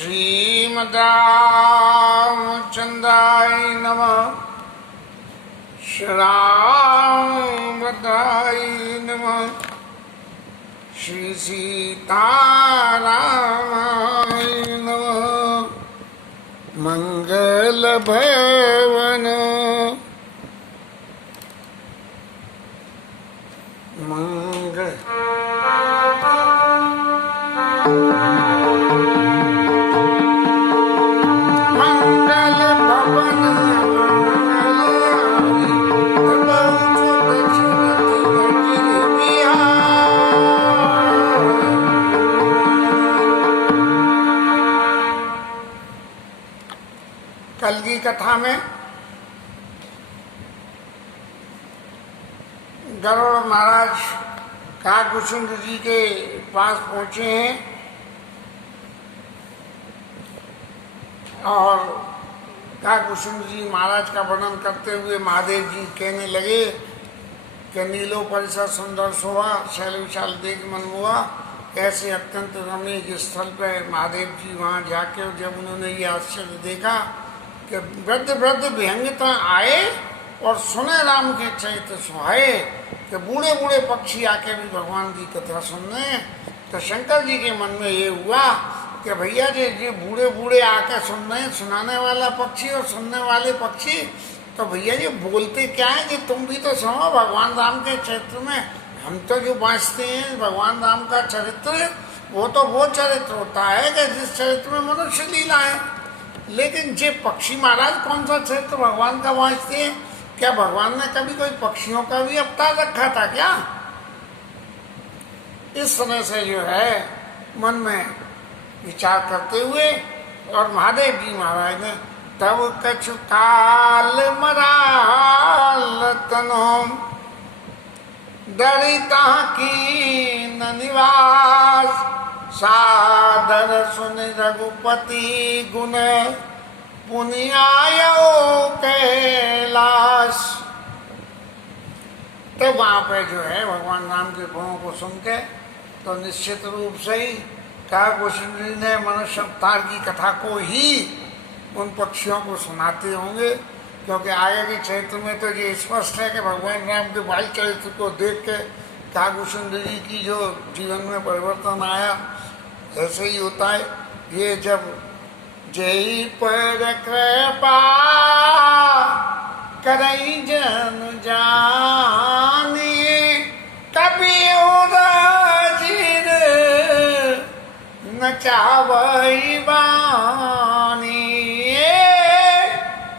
श्रीमद्रामचन्द्राय नमः। श्रीरामभद्राय नमः। श्री सीतारामाय नमः। मंगल भवन मंगल कल की कथा में गरुड़ महाराज काकभूषुंड जी के पास पहुंचे हैं और काकभूषुंड जी महाराज का वर्णन करते हुए महादेव जी कहने लगे कि नीलो परिसर सुंदर शोभा शैल विशाल देख मन हुआ। ऐसे अत्यंत रमणीय स्थल पर महादेव जी वहाँ जाके जब उन्होंने ये आश्चर्य देखा कि वृद्ध वृद्ध विहंगता आए और सुने राम के चरित्र सुहाए कि बूढ़े बूढ़े पक्षी आके भी भगवान की कथा सुनने, तो शंकर जी के मन में ये हुआ कि भैया जी ये बूढ़े बूढ़े आके सुन रहे हैं, सुनाने वाला पक्षी और सुनने वाले पक्षी, तो भैया जी बोलते क्या है कि तुम भी तो सुनो भगवान राम के चरित्र में। हम तो जो बाँचते हैं भगवान राम का चरित्र, वो तो वो चरित्र होता है कि जिस चरित्र में मनुष्य लीला है। लेकिन जे पक्षी महाराज कौन सा चरित्र भगवान का बाँचते हैं? क्या भगवान ने कभी कोई पक्षियों का भी अवतार रखा था क्या? इस समय से जो है मन में विचार करते हुए और महादेव जी महाराज ने तब कछु काल मराल तनो दरिता की न निवास सादर सुन रघुपति गुण पुनियायो कैलाश। तो वहाँ पे जो है भगवान राम के गुणों को सुन के तो निश्चित रूप से ही काकभूषुंड जी ने मनुष्य अवतार की कथा को ही उन पक्षियों को सुनाते होंगे, क्योंकि आगे के चरित्र में तो ये स्पष्ट है कि भगवान राम के बाल चरित्र को देख के काकभूषुंड जी की जो जीवन में परिवर्तन आया, ऐसे ही होता है। ये जब जय पर कृपा करई जन जानी कभी उदासीन न चावई बानी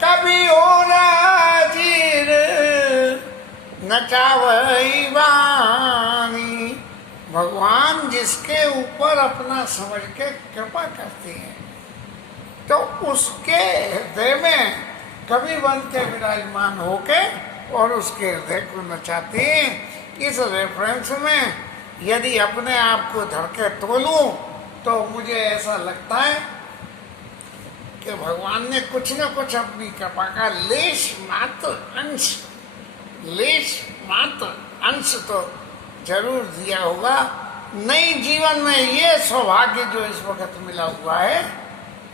कभी उदासीन न चावई बानी। भगवान जिसके ऊपर अपना समझ के कृपा करते हैं तो उसके हृदय में कवि बन के विराजमान होके और उसके हृदय को नचाते हैं। इस रेफरेंस में यदि अपने आप को धर के तोलूं तो मुझे ऐसा लगता है कि भगवान ने कुछ न कुछ अपनी कृपा का लेश मात्र अंश तो जरूर दिया होगा। नई जीवन में ये सौभाग्य जो इस वक्त मिला हुआ है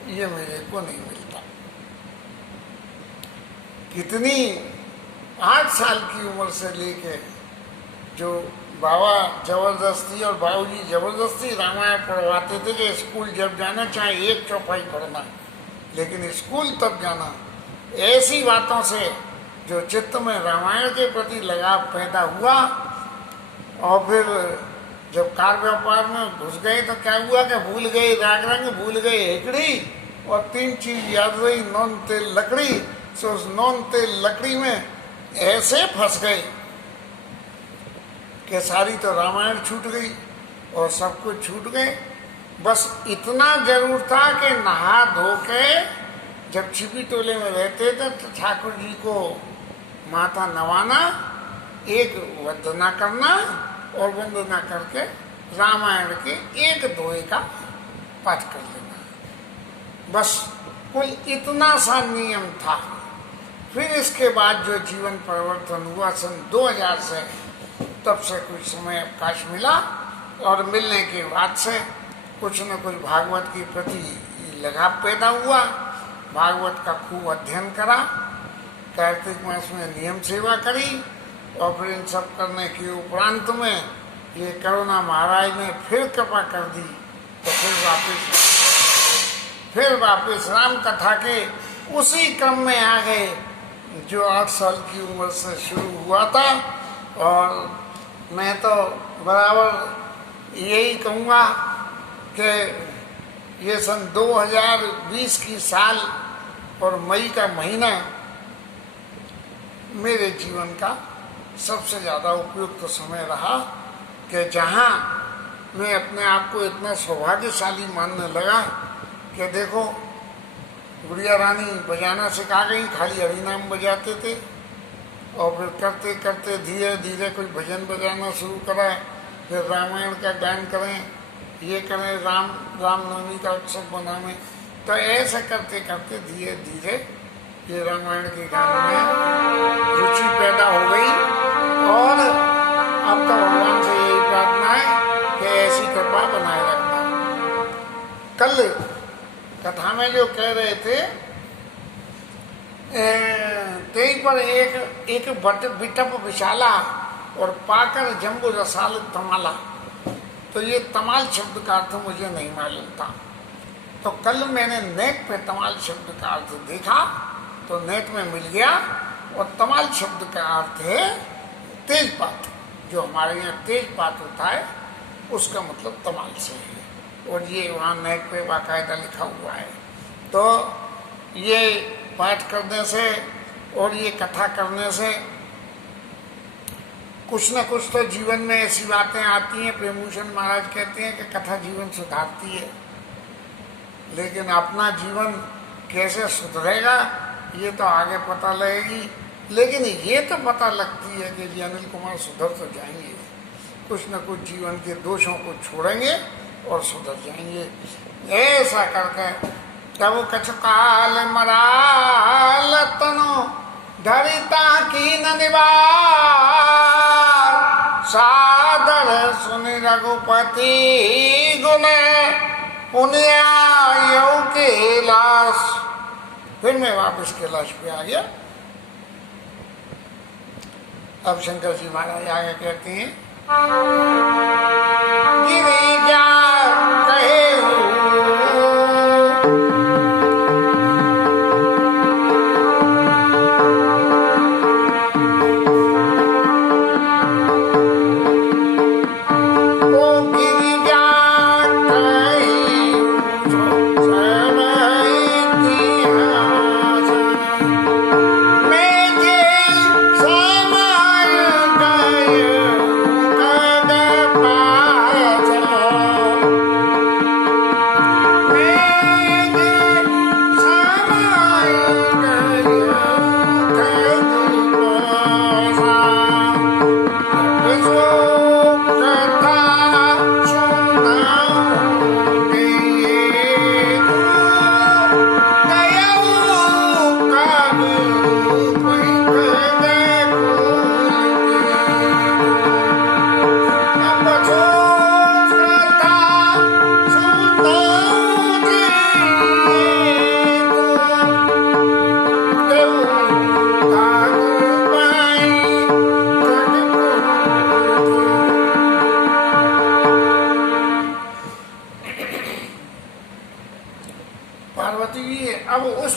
ये मेरे को नहीं मिलता। कितनी 8 साल की उम्र से लेके जो बाबा जबरदस्ती और बाबूजी जबरदस्ती रामायण पढ़वाते थे कि स्कूल जब जाना चाहे 1 चौपाई पढ़ना, लेकिन स्कूल तब जाना। ऐसी बातों से जो चित्त में रामायण के प्रति लगाव पैदा हुआ और फिर जब कार व्यापार में घुस गए तो क्या हुआ कि भूल गए राग रंग, भूल गए हेकड़ी और 3 चीज याद रही, नून तेल लकड़ी। सो उस नून तेल लकड़ी में ऐसे फंस गए कि सारी तो रामायण छूट गई और सब कुछ छूट गए। बस इतना जरूर था कि नहा धो के जब छिपी टोले में रहते थे तो ठाकुर जी को माथा नवाना, एक वंदना करना और वंदना करके रामायण के 1 दोहे का पाठ कर लेना। बस कुल इतना सा नियम था। फिर इसके बाद जो जीवन परिवर्तन हुआ सन 2000 से, तब से कुछ समय अवकाश मिला और मिलने के बाद से कुछ न कुछ भागवत के प्रति लगाव पैदा हुआ। भागवत का खूब अध्ययन करा, कार्तिक मास में नियम सेवा करी, और फिर इन सब करने के उपरांत में ये करुणा महाराज ने फिर कृपा कर दी। तो फिर वापस राम कथा के उसी क्रम में आ गए जो 8 साल की उम्र से शुरू हुआ था। और मैं तो बराबर यही कहूँगा कि ये सन 2020 की साल और मई का महीना मेरे जीवन का सबसे ज़्यादा उपयुक्त समय रहा कि जहाँ मैं अपने आप को इतना सौभाग्यशाली मानने लगा कि देखो, गुड़िया रानी बजाना सिखा गई, खाली हरिनाम बजाते थे, और फिर करते करते धीरे धीरे कोई भजन बजाना शुरू करा, फिर रामायण का गान करें, ये करें, रामनवमी का उत्सव मनाने। तो ऐसे करते करते धीरे धीरे ये रामायण के गान में रुचि पैदा हो गई। और अब तो भगवान से यही प्रार्थना है कि ऐसी कृपा बनाए रखना। कल कथा में जो कह रहे थे, तेई पर एक बिटप विशाला और पाकर जम्बू रसाल तमाला। तो ये तमाल शब्द का अर्थ मुझे नहीं मालूम था। तो कल मैंने नेट पे तमाल शब्द का अर्थ देखा, तो नेट में मिल गया, और तमाल शब्द का अर्थ है तेजपात। जो हमारे यहाँ तेजपात होता है उसका मतलब तमाल से है, और ये वहाँ नेट पे बाकायदा लिखा हुआ है। तो ये पाठ करने से और ये कथा करने से कुछ न कुछ तो जीवन में ऐसी बातें आती हैं। प्रेमभूषण महाराज कहते हैं कि कथा जीवन सुधारती है, लेकिन अपना जीवन कैसे सुधरेगा ये तो आगे पता लगेगी। लेकिन ये तो पता लगती है कि जी अनिल कुमार सुधर तो जाएंगे, कुछ न कुछ जीवन के दोषों को छोड़ेंगे और सुधर जाएंगे। ऐसा करके तब कछु काल मराल तनो धरिता की निवार, सादर सुनि रघुपति गुण पुनिया कैलाश। फिर मैं वापस कैलाश पे आ गया। अब शंकर जी महाराज आगे कहते हैं, गिरिजा कहे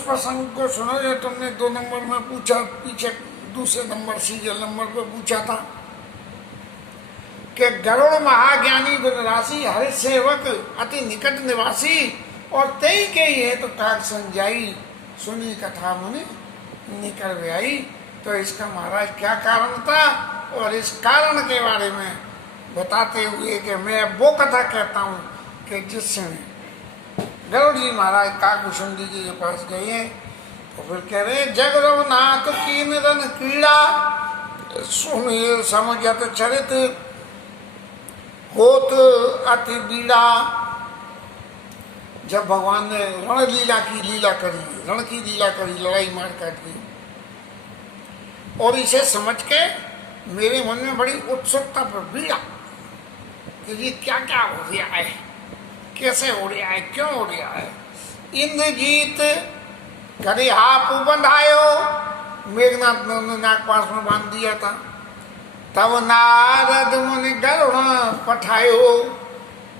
प्रसंग को सुनो। जो तुमने 2 नंबर में पूछा, पीछे दूसरे नंबर सीरियल नंबर पे पूछा था कि गरुड़ महाज्ञानी गुणराशि हरि सेवक अति निकट निवासी, और तई के ये तो काग संजाई सुनी कथा मुनि निकल आई। तो इसका महाराज क्या कारण था, और इस कारण के बारे में बताते हुए कि मैं वो कथा कहता हूँ कि जिससे गरुड़ जी महाराज काकभूषण जी के पास गए हैं, तो फिर कह रहे जग रघुनाथ की निरन क्रीड़ा सुमिर समझत चरित होत अति बीड़ा। जब भगवान ने रण लीला की लीला करी, रण की लीला करी, लड़ाई मार काट की, और इसे समझ के मेरे मन में बड़ी उत्सुकता पर बीड़ा कि ये क्या क्या हो रहा है, कैसे हो रहा है, क्यों हो रहा है। इंद्रजीत करे हाप बंधायो, मेघनाथ ने उन्हें नागपाश में बांध दिया था। तब नारद मुनि गरुण पठायो,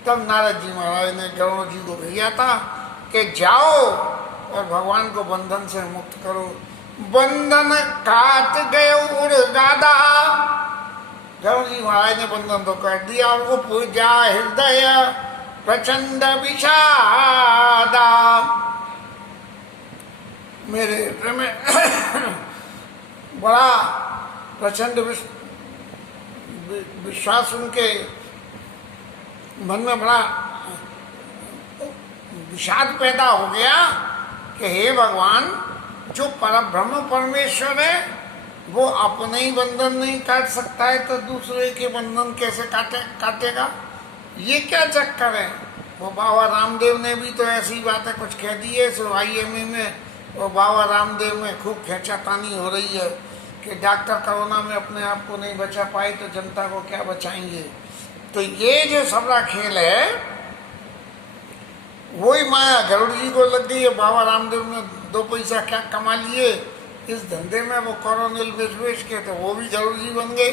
तब नारद जी महाराज ने गरुण जी को भेजा था कि जाओ और भगवान को बंधन से मुक्त करो। बंधन काट गए उड़ गादा, गरुण जी महाराज ने बंधन तो कर दिया और वो पूजा हृदय प्रचंड विषादा। मेरे हृदय में बड़ा प्रचंड विश्वास, उनके मन में बड़ा विषाद पैदा हो गया कि हे भगवान, जो परब्रह्म परमेश्वर है वो अपने ही बंधन नहीं काट सकता है तो दूसरे के बंधन कैसे काटेगा? ये क्या चक्कर है? वो बाबा रामदेव ने भी तो ऐसी बातें कुछ कह दी है। सो IMA में वो बाबा रामदेव में खूब खींचातानी हो रही है कि डॉक्टर कोरोना में अपने आप को नहीं बचा पाए तो जनता को क्या बचाएंगे। तो ये जो सबरा खेल है वही माया गरुड़ जी को लग गई है। बाबा रामदेव ने 2 पैसा क्या कमा लिए इस धंधे में, वो कोरोनिल बेच के, तो वो भी गरुड़ जी बन गए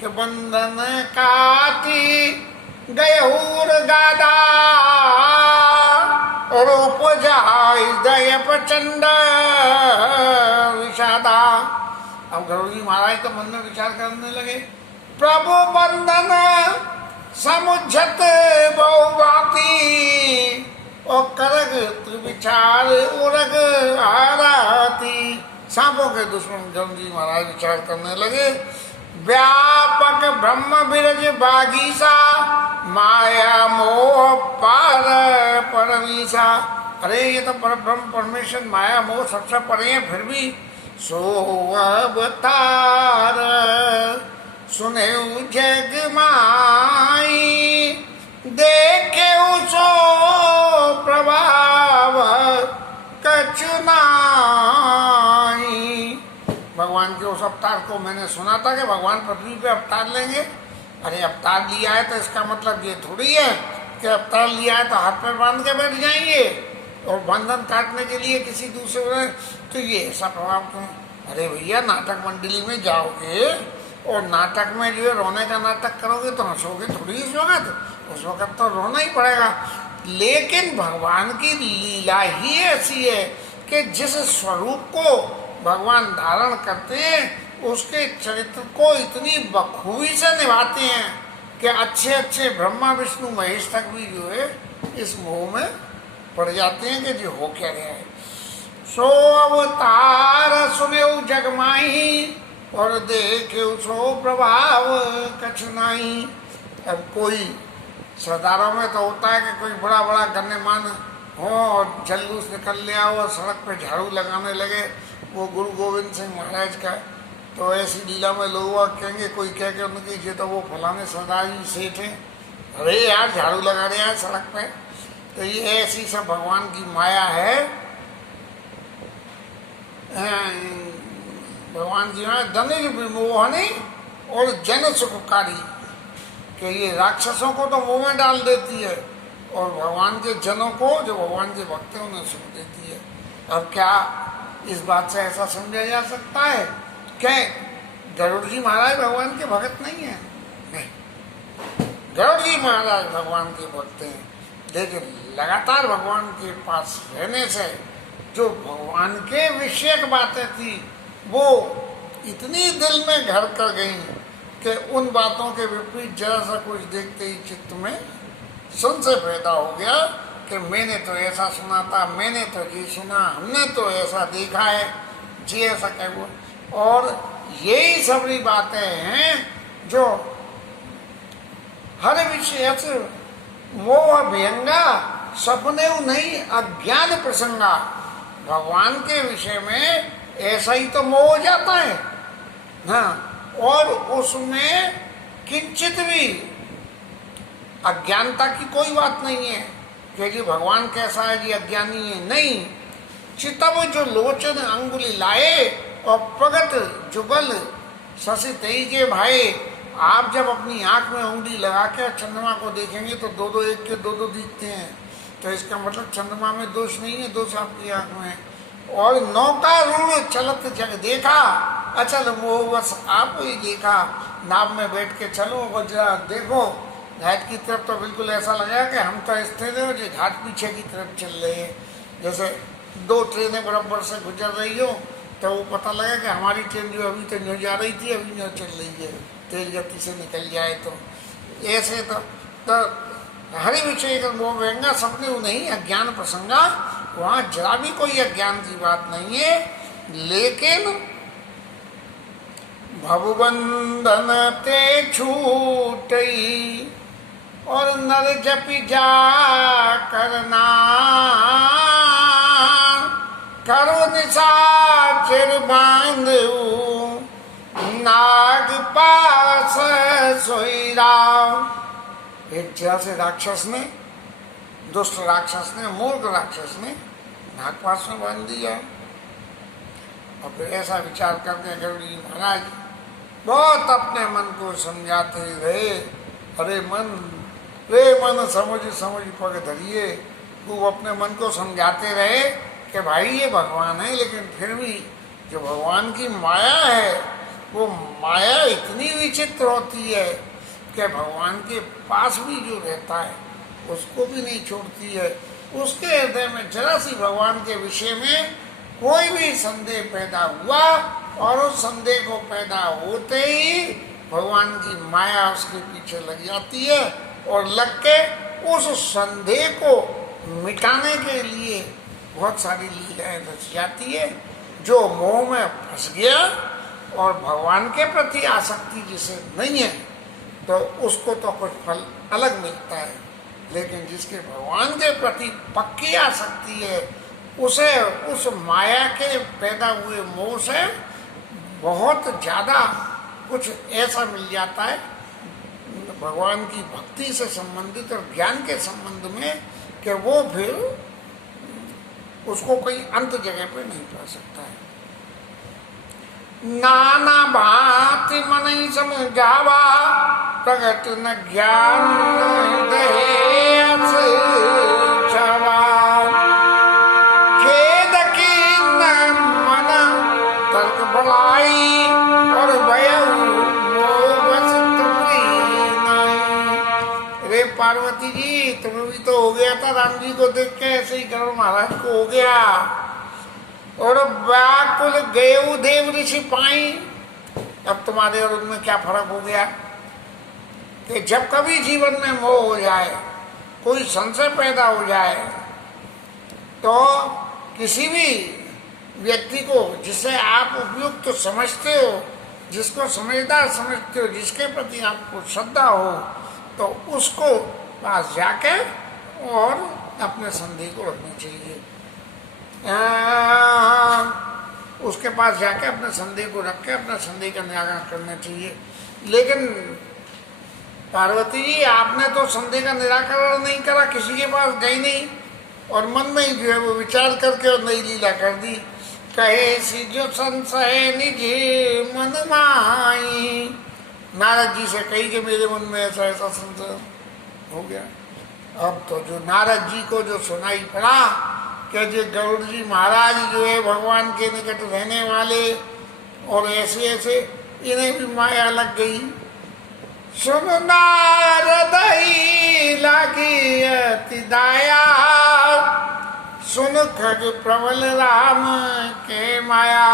कि बंधन काटी गए हूर गादा और उपजा हृदय प्रचंड विषादा। अब गरुड़ जी महाराज तो मन में विचार करने लगे, प्रभु बंधन समुझत बहुबाती और करग त्रिविचार उरग आराती। सांपों के दुश्मन गरुड़ जी महाराज विचार करने लगे, व्यापक ब्रह्म बिरज बागीसा माया मोह पार परमीसा। अरे ये तो परब्रह्म परमेश्वर माया मोह सबसे परे हैं, फिर भी सो अवतार सुने जग माई देखे सो प्रभाव कछु नाई। भगवान के उस अवतार को मैंने सुना था कि भगवान पृथ्वी पे अवतार लेंगे। अरे अवतार लिया है तो इसका मतलब ये थोड़ी है कि अवतार लिया है तो हाथ पैर बांध के बैठ जाएंगे और बंधन काटने के लिए किसी दूसरे, तो ये ऐसा प्रभाव क्यों? अरे भैया, नाटक मंडली में जाओगे और नाटक में जो है रोने का नाटक करोगे तो हंसोगे थोड़ी उस वक्त तो रोना ही पड़ेगा। लेकिन भगवान की लीला ही ऐसी है कि जिस स्वरूप को भगवान धारण करते हैं उसके चरित्र को इतनी बखूबी से निभाते हैं कि अच्छे अच्छे ब्रह्मा विष्णु महेश तक भी जो है इस मोह में पड़ जाते हैं कि जो हो क्या गया है। सो अवतार सुने जगमाही और देखे सो प्रभाव कछ नहीं। अब कोई सरदारों में तो होता है कि कोई बड़ा बड़ा गण्यमान हो और जलूस निकल लिया और सड़क पे झाड़ू लगाने लगे, वो गुरु गोविंद सिंह महाराज का। तो ऐसी लीला में लोग कहेंगे, कोई कह के उनकी ये तो वो फलाने सरदार जी सेठ हैं, अरे यार झाड़ू लगा रहे हैं सड़क पे। तो ये ऐसी सब भगवान की माया है। भगवान जी में धनिज विमोहनी और जन सुखकारी, कि ये राक्षसों को तो मुंह में डाल देती है और भगवान के जनों को, जो भगवान के भक्त हैं, उन्हें सुख देती है। अब क्या इस बात से ऐसा समझा जा सकता है कि गरुड़ जी महाराज भगवान के भक्त नहीं है? नहीं, गरुड़ जी महाराज भगवान के भक्त हैं, लेकिन लगातार भगवान के पास रहने से जो भगवान के विषयक बातें थी वो इतनी दिल में घर कर गई कि उन बातों के विपरीत जरा सा कुछ देखते ही चित्त में संशय पैदा हो गया कि मैंने तो ऐसा सुना था, मैंने तो ये सुना, हमने तो ऐसा देखा है जी, ऐसा क्या हुआ। और यही सबरी बातें हैं जो हर विषय से मोह भयंगा सपने नहीं अज्ञान प्रसंगा। भगवान के विषय में ऐसा ही तो मोह हो जाता है ना, और उसमें किंचित भी अज्ञानता की कोई बात नहीं है कि जी भगवान कैसा है, जी अज्ञानी है, नहीं। चितव जो लोचन अंगुली लाए और प्रगट जुगल शशि तेई के भाई। आप जब अपनी आंख में उंगली लगा के चंद्रमा को देखेंगे तो दो दो एक के दो दो दिखते हैं, तो इसका मतलब चंद्रमा में दोष नहीं है, दोष आपकी आंख में है। और नौका रूढ़ चलत जग देखा, अचल वो बस आप ही देखा। नाव में बैठ के चलो और जरा देखो घाट की तरफ, तो बिल्कुल ऐसा लगा कि हम तो स्थिर है, जो घाट पीछे की तरफ चल रहे हैं। जैसे दो ट्रेनें बराबर से गुजर रही हो, तो वो पता लगा कि हमारी ट्रेन जो अभी तो न्यू जा रही थी अभी न्यू चल रही है, तेज गति से निकल जाए। तो ऐसे तो हरि विषय वो व्यंगा सपने नहीं, अज्ञान प्रसंगा, वहाँ जरा भी कोई अज्ञान की बात नहीं है। लेकिन भवबंधन ते छूटई और नर जपि जा करना, करो निशाचर बांधऊ नाग पास सोई राम। एक जरा से राक्षस ने, दुष्ट राक्षस ने, मूर्ख राक्षस ने नागपाश में बांध दिया। और फिर ऐसा विचार करके गरुड़ जी महाराज बहुत अपने मन को समझाते रहे। अरे मन समझ समझ पग धरिए। खूब अपने मन को समझाते रहे कि भाई ये भगवान है, लेकिन फिर भी जो भगवान की माया है वो माया इतनी विचित्र होती है कि भगवान के पास भी जो रहता है उसको भी नहीं छोड़ती है। उसके हृदय में जरा सी भगवान के विषय में कोई भी संदेह पैदा हुआ और उस संदेह को पैदा होते ही भगवान की माया उसके पीछे लग जाती है और लग के उस संदेह को मिटाने के लिए बहुत सारी लीलाएं रच जाती है। जो मोह में फंस गया और भगवान के प्रति आसक्ति जिसे नहीं है तो उसको तो कुछ फल अलग मिलता है, लेकिन जिसके भगवान के प्रति पक्की आसक्ति है उसे उस माया के पैदा हुए मोह से बहुत ज़्यादा कुछ ऐसा मिल जाता है भगवान की भक्ति से संबंधित और ज्ञान के संबंध में कि वो फिर उसको कोई अंत जगह पे नहीं पा सकता है। नाना भांति मन ही समझावा प्रगट न ज्ञान खेद की न मन तर्क बढ़ाई और रे पार्वती जी तुम्हें भी तो हो गया था राम जी को देख के, ऐसे ही गरुड़ महाराज को हो गया। और व्याकुल गए देव ऋषि पाई। अब तुम्हारे और उनमें क्या फर्क हो गया कि जब कभी जीवन में मोह हो जाए, कोई संशय पैदा हो जाए, तो किसी भी व्यक्ति को जिसे आप उपयुक्त तो समझते हो, जिसको समझदार समझते हो, जिसके प्रति आपको श्रद्धा हो, तो उसको पास जाके और अपने संदेह को रखना चाहिए। उसके पास जाके अपने संदेह को रख के अपना संदेह का निराकरण करना चाहिए। लेकिन पार्वती जी आपने तो संदेह का निराकरण नहीं करा, किसी के पास गई नहीं और मन में ही जो है वो विचार करके और नई लीला कर दी। कहे सी जो संशय निज मन माई, नारद जी से कही कि मेरे मन में ऐसा ऐसा संशय हो गया। अब तो जो नारद जी को जो सुनाई पड़ा कि जो गरुड़ जी महाराज जो है भगवान के निकट रहने वाले और ऐसे ऐसे, इन्हें भी माया लग गई। सुन नारद लागी अति दाया, सुन खग प्रबल राम के माया।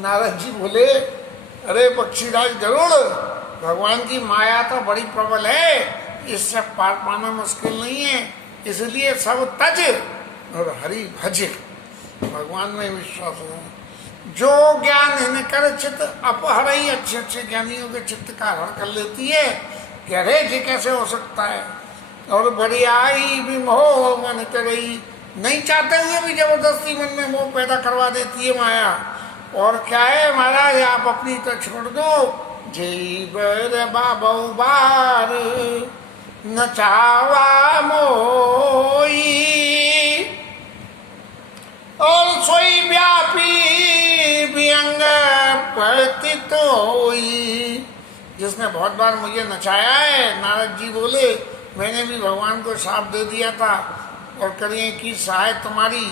नारद जी बोले अरे पक्षीराज गरुड़, भगवान की माया तो बड़ी प्रबल है, इससे पार पाना मुश्किल नहीं है, इसलिए सब तज और हरि भज, भगवान में विश्वास है। जो ज्ञान हिनकर चित्त अपहर ही, अच्छे अच्छे ज्ञानियों के चित्त का हरण कर लेती है कि अरे जी कैसे हो सकता है। और बड़ी आई भी मोह मन करई, नहीं चाहते हुए भी जबरदस्ती मन में मोह पैदा करवा देती है माया। और क्या है महाराज, आप अपनी तो छोड़ दो, जीवर बाबू बार न चावा मोई, और सोई व्यापी व्यंग पतित होई। जिसने बहुत बार मुझे नचाया है, नारद जी बोले मैंने भी भगवान को श्राप दे दिया था और करिए कि सहाय तुम्हारी,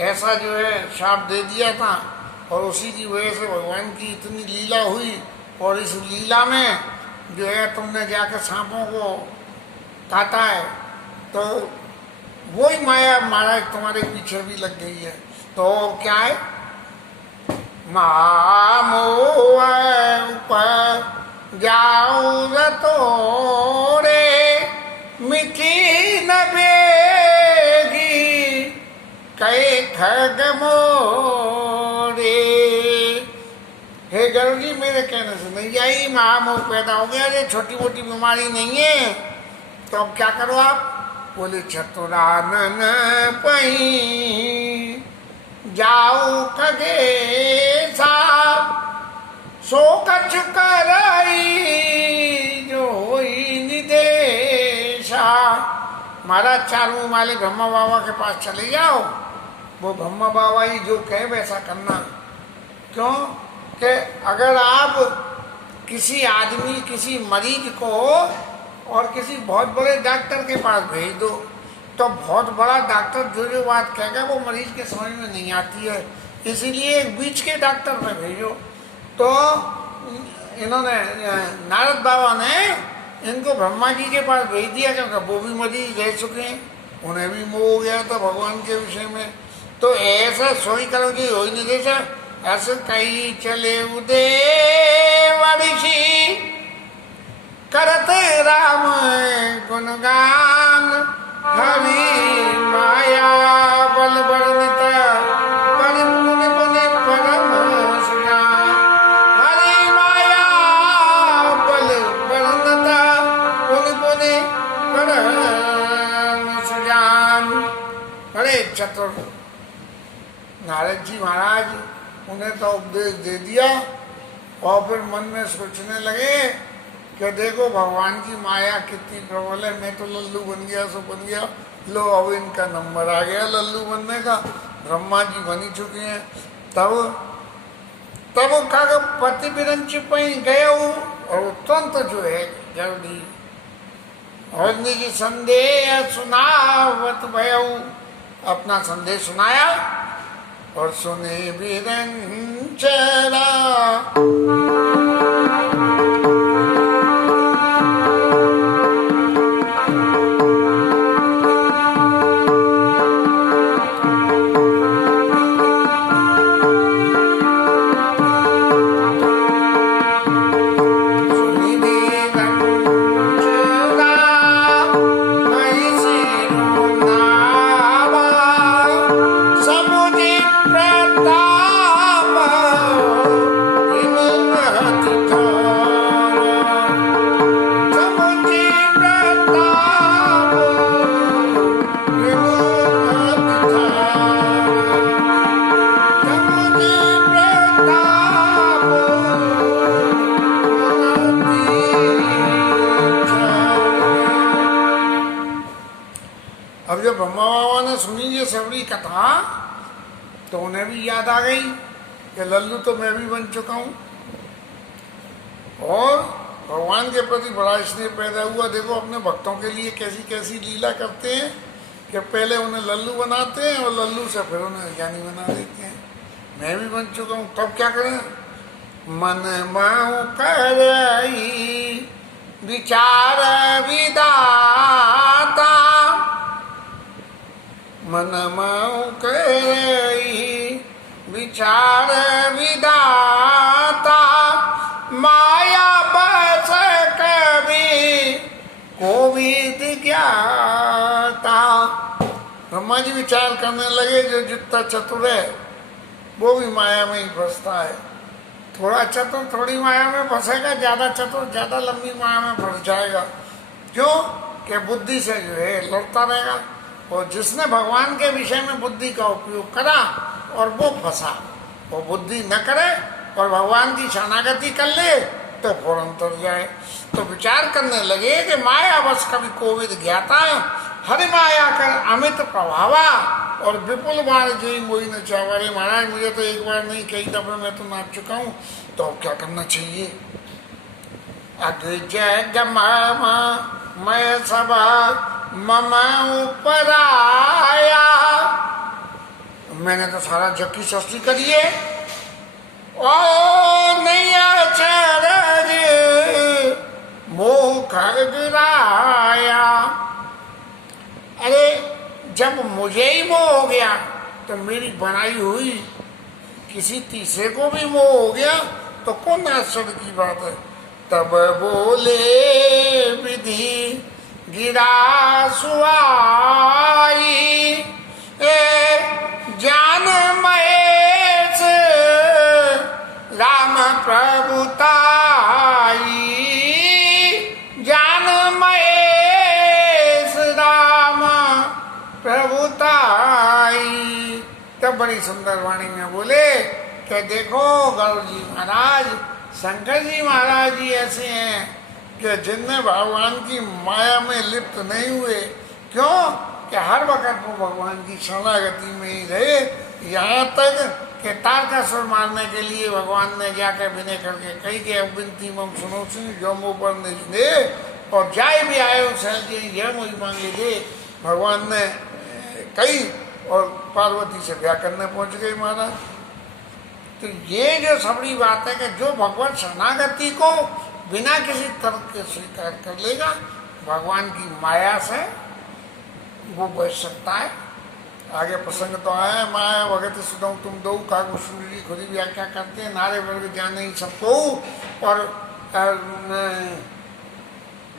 ऐसा जो है शाप दे दिया था। और उसी की वजह से भगवान की इतनी लीला हुई, और इस लीला में जो है तुमने जाकर सांपों को काटा है, तो वही माया महाराज तुम्हारे पीछे भी लग गई है। तो क्या है, मामोह ऊपर जाऊ रतोड़े मिठी न बेगी कई ठग मोरे। हे गरुड़ जी, मेरे कहने से नहीं आई, महामोह पैदा हो गया, ये छोटी मोटी बीमारी नहीं है। तो अब क्या करो आप? बोले चतुरानन पही जाऊ खगेसा सो कछ करई जो होई निदेशा। महाराज चारों वाले ब्रह्मा बाबा के पास चले जाओ, वो ब्रह्मा बाबा ही जो कहे वैसा करना। क्यों कि अगर आप किसी आदमी, किसी मरीज को और किसी बहुत बड़े डॉक्टर के पास भेज दो, तो बहुत बड़ा डॉक्टर जो बात कहेगा वो मरीज के समझ में नहीं आती है, इसीलिए एक बीच के डॉक्टर में भेजो। तो इन्होंने, नारद बाबा ने इनको ब्रह्मा जी के पास भेज दिया, क्योंकि वो भी मरीज रह चुके हैं, उन्हें भी मोह हो गया था भगवान के विषय में। तो ऐसा सोई करो कि हो ही नहीं देता। ऐसे कई चले उदे वरिषि करत राम गुणगान हरि माया बल वर्णित परिपूर्ण पुनि परम सुजान। हरि माया बल वर्णित पुनि परम सुजान। बड़े चतुर नारद जी महाराज, उन्हें तो उपदेश दे दिया, और फिर मन में सोचने लगे कि देखो भगवान की माया कितनी प्रबल है, मैं तो लल्लू बन गया सो बन गया, लो अब इनका नंबर आ गया लल्लू बनने का, ब्रह्मा जी बन ही चुके हैं। तब का पति बिरंच पई गया, और तुरंत जो है जल्दी और निज संदेह सुनावत भयऊ, अपना संदेश सुनाया, और सुने बिरंचरा। अब जब ब्रह्मा बाबा ने सुनी ये सबरी कथा, तो उन्हें भी याद आ गई कि लल्लू तो मैं भी बन चुका हूँ, और भगवान के प्रति बड़ा स्नेह पैदा हुआ। देखो अपने भक्तों के लिए कैसी कैसी लीला करते हैं कि पहले उन्हें लल्लू बनाते हैं, और लल्लू से फिर उन्हें ज्ञानी बना देते हैं। मैं भी बन चुका हूँ, तब क्या करें? मन माऊ करई विचार विदाता, मन माऊ करई विचार विदाता, माया बस कभी कोविद ज्ञाता। ब्रह्मा जी विचार करने लगे, जो जितना चतुर है वो भी माया में ही फंसता है। थोड़ा चतुर थोड़ी माया में फंसेगा, ज्यादा चतुर ज्यादा लंबी माया में फंस जाएगा। क्यों कि बुद्धि से जो है लड़ता रहेगा। और जिसने भगवान के विषय में बुद्धि का उपयोग करा और वो फंसा, वो बुद्धि न करे और भगवान की शरणागति कर ले तो फौरन तर जाए। तो विचार करने लगे कि माया बस कभी कोविद ज्ञाता, हरि माया कर अमित प्रभावा, और विपुल बार जी मोई न चावा। रे महाराज, मुझे तो एक बार नहीं कई दफे मैं तो नाच चुका हूँ, तो अब क्या करना चाहिए? अग जग मैं सब मम ऊपर आया। मैंने तो सारा जग की सृष्टि करी है। ओ नैया चरज मोह गिराया। अरे जब मुझे ही मोह हो गया तो मेरी बनाई हुई किसी तीसरे को भी मोह हो गया तो कौन आश्चर्य की बात है। तब बोले विधि गिरा सुआई, ज्ञान महेश राम प्रभुताई। ज्ञान महेश राम प्रभुताई। तब बड़ी सुंदर वाणी में बोले कि देखो गरुड़ जी महाराज, शंकर जी महाराज जी ऐसे हैं कि जिनमें भगवान की माया में लिप्त नहीं हुए। क्यों कि हर वक्त वो भगवान की शरणागति में ही रहे। यहाँ तक कि तारकासुर मारने के लिए भगवान ने जाकर विनय करके कही कि अब विनती मम सुनो सुन जो मुँह पर नहीं दे और जाए भी आए यह मुझे मांग लीजिए। भगवान ने कही और पार्वती से ब्याह करने पहुंच गई महाराज। तो ये जो सबरी बात है कि जो भगवान शरणागति को बिना किसी तर्क के स्वीकार कर लेगा, भगवान की माया से वो बच सकता है। आगे प्रसंग तो आया, माया भगत सुनऊ तुम दो काकुशुर जी खुद ही व्याख्या करते हैं, नारे वर्ग जाने ही सबको। और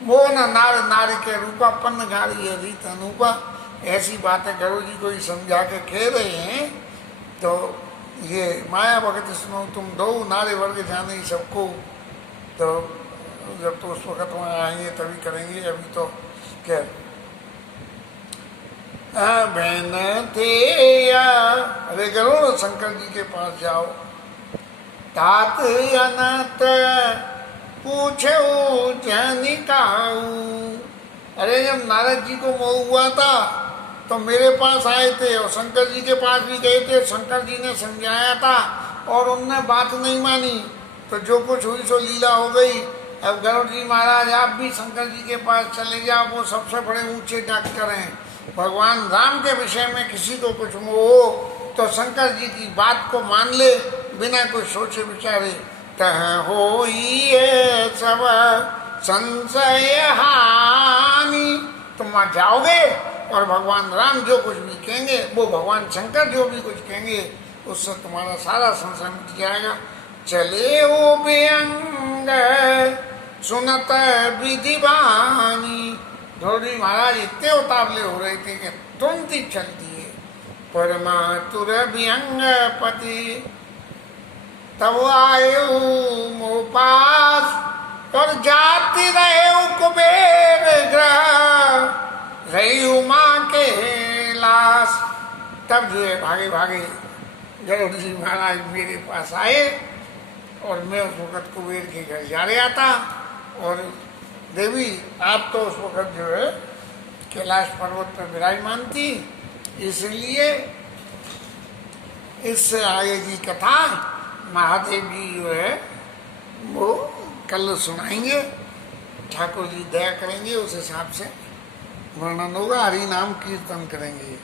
वो न नार नारी के रूपा पन्न घारी है रीत अनुपा। ऐसी बातें गरुड़ जी को ही समझा के कह रहे हैं। तो ये माया भगत सुनो तुम दो नारे वर्ग जाने ही सबको। तो जब तो उस वक्त वहाँ आएंगे तभी करेंगे। अभी तो क्या बहन थे अरे गरुड़ शंकर जी के पास जाओ। तात अनंत पूछो जनिकाऊ। अरे जब नारद जी को मोह हुआ था तो मेरे पास आए थे और शंकर जी के पास भी गए थे। शंकर जी ने समझाया था और उनने बात नहीं मानी तो जो कुछ हुई सो लीला हो गई। अब गरुड़ जी महाराज आप भी शंकर जी के पास चले जाओ, वो सबसे बड़े ऊंचे डॉक्टर हैं। भगवान राम के विषय में किसी को कुछ मोह हो तो शंकर जी की बात को मान ले बिना कोई सोचे विचारे। तह हो सब संशय हानि। तुम वहाँ जाओगे और भगवान राम जो कुछ भी कहेंगे, वो भगवान शंकर जो भी कुछ कहेंगे, उससे तुम्हारा सारा संशय मिट जाएगा। चले ओ व्यंग सुनत विधिवानी। धोड़ी महाराज इतने उतावले हो रहे थे कि तुरंत ही चल दिए। परमातुर व्यंग पति तब आयु मोह पास और जाति रहे कुबेर ग्रह रही उमा के लाश। तब जो है भागे भागे गरुड़ जी महाराज मेरे पास आए और मैं उस वक़्त कुबेर के घर जा रहा था। और देवी आप तो उस वक़्त जो है कैलाश पर्वत पर विराजमान थी, इसलिए इससे आगे की कथा महादेव जी जो है वो कल सुनाएंगे। ठाकुर जी दया करेंगे, उस हिसाब से वर्णन होगा। हरि नाम कीर्तन करेंगे।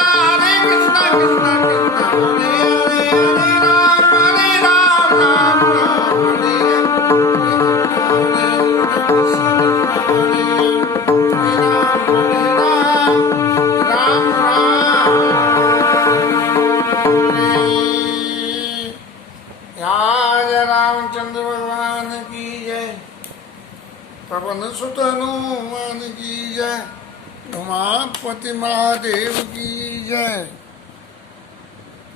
हरे कृष्णा कृष्णा कृष्णा हरे हरे हरे राम राम राम हरे राम जय रामचंद्र भगवान की जय, पवन सुत हनुमान की जय, उमापति महादेव की जय।